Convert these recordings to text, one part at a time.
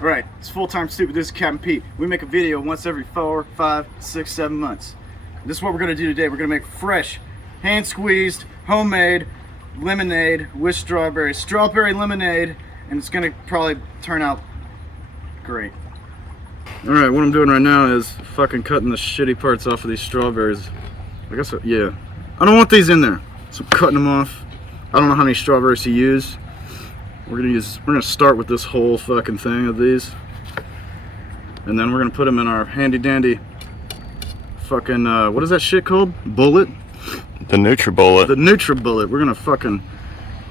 Alright, it's Full Time Stupid. This is Captain Pete. We make a video once every 4, 5, 6, 7 months. This is what we're going to do today. We're going to make fresh, hand-squeezed, homemade lemonade with strawberries. Strawberry lemonade, and it's going to probably turn out great. Alright, what I'm doing right now is fucking cutting the shitty parts off of these strawberries. I guess, yeah. I don't want these in there, so I'm cutting them off. I don't know how many strawberries to use. We're gonna start with this whole fucking thing of these, and then we're gonna put them in our handy dandy fucking what is that shit called? Bullet? The NutriBullet. The NutriBullet. We're gonna fucking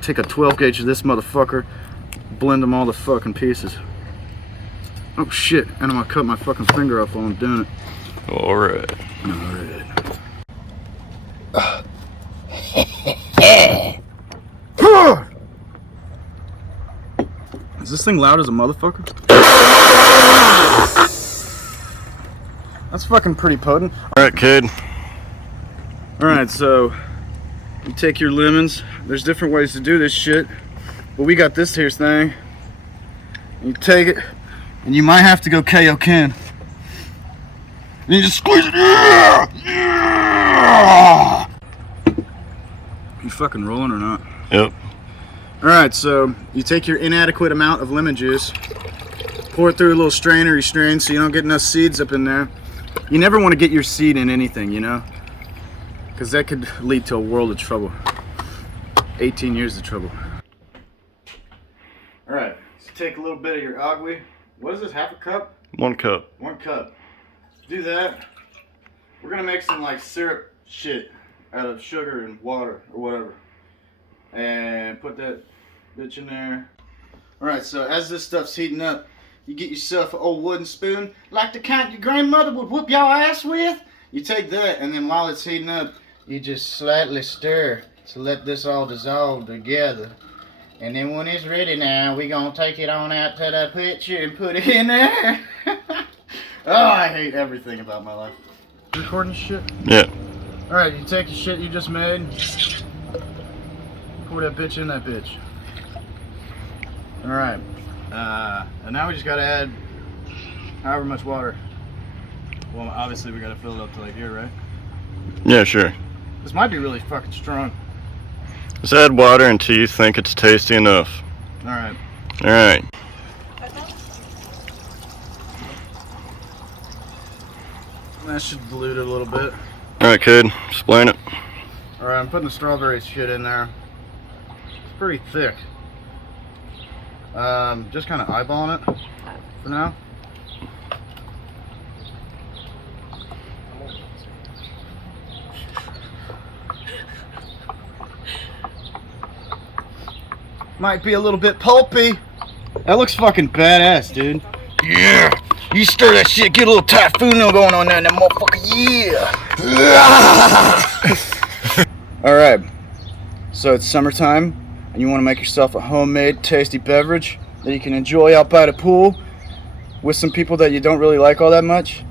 take a 12 gauge of this motherfucker, blend them all to fucking pieces. Oh shit! And I'm gonna cut my fucking finger off while I'm doing it. All right. Is this thing loud as a motherfucker? That's fucking pretty potent. Alright, kid. Alright, so you take your lemons. There's different ways to do this shit, but we got this here thing. You take it, and you might have to go KO Ken. And you just squeeze it. Yeah! You fucking rolling or not? Yep. Alright, so you take your inadequate amount of lemon juice, pour it through a little strainer, you strain so you don't get enough seeds up in there. You never want to get your seed in anything, you know? Because that could lead to a world of trouble. 18 years of trouble. Alright, so take a little bit of your agua. What is this, half a cup? 1 cup. 1 cup. Do that. We're going to make some like syrup shit out of sugar and water or whatever. And put that bitch in there. Alright, so as this stuff's heating up, you get yourself an old wooden spoon, like the kind your grandmother would whoop your ass with. You take that, and then while it's heating up, you just slightly stir to let this all dissolve together. And then when it's ready now, we're going to take it on out to the pitcher and put it in there. Oh, I hate everything about my life. Recording shit? Yeah. Alright, you take the shit you just made, pour that bitch in that bitch. Alright. And now we just gotta add however much water. Well, obviously we gotta fill it up to like here, right? Yeah, sure. This might be really fucking strong. Just add water until you think it's tasty enough. Alright. Alright. That should dilute it a little bit. Alright, kid. Explain it. Alright, I'm putting the strawberry shit in there. It's pretty thick. Just kind of eyeballing it for now. Might be a little bit pulpy. That looks fucking badass, dude. Yeah! You stir that shit, get a little typhoon going on there in that motherfucker, yeah! Alright, so it's summertime, and you want to make yourself a homemade, tasty beverage that you can enjoy out by the pool with some people that you don't really like all that much.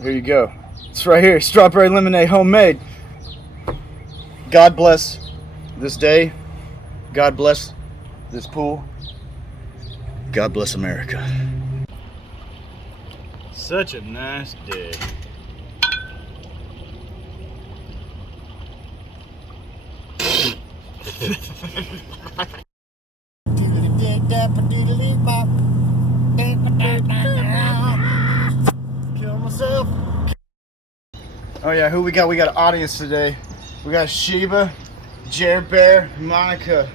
Here you go. It's right here, strawberry lemonade, homemade. God bless this day. God bless this pool. God bless America. Such a nice day. Kill myself. Oh yeah, who we got? We got an audience today. We got Sheba, Jared Bear, Monica.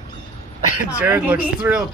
Jared looks thrilled.